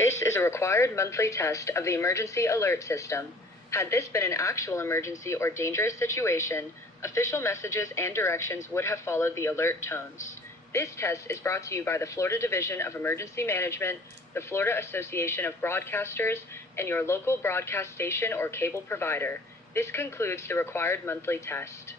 This is a required monthly test of the emergency alert system. Had this been an actual emergency or dangerous situation, official messages and directions would have followed the alert tones. This test is brought to you by the Florida Division of Emergency Management, the Florida Association of Broadcasters, and your local broadcast station or cable provider. This concludes the required monthly test.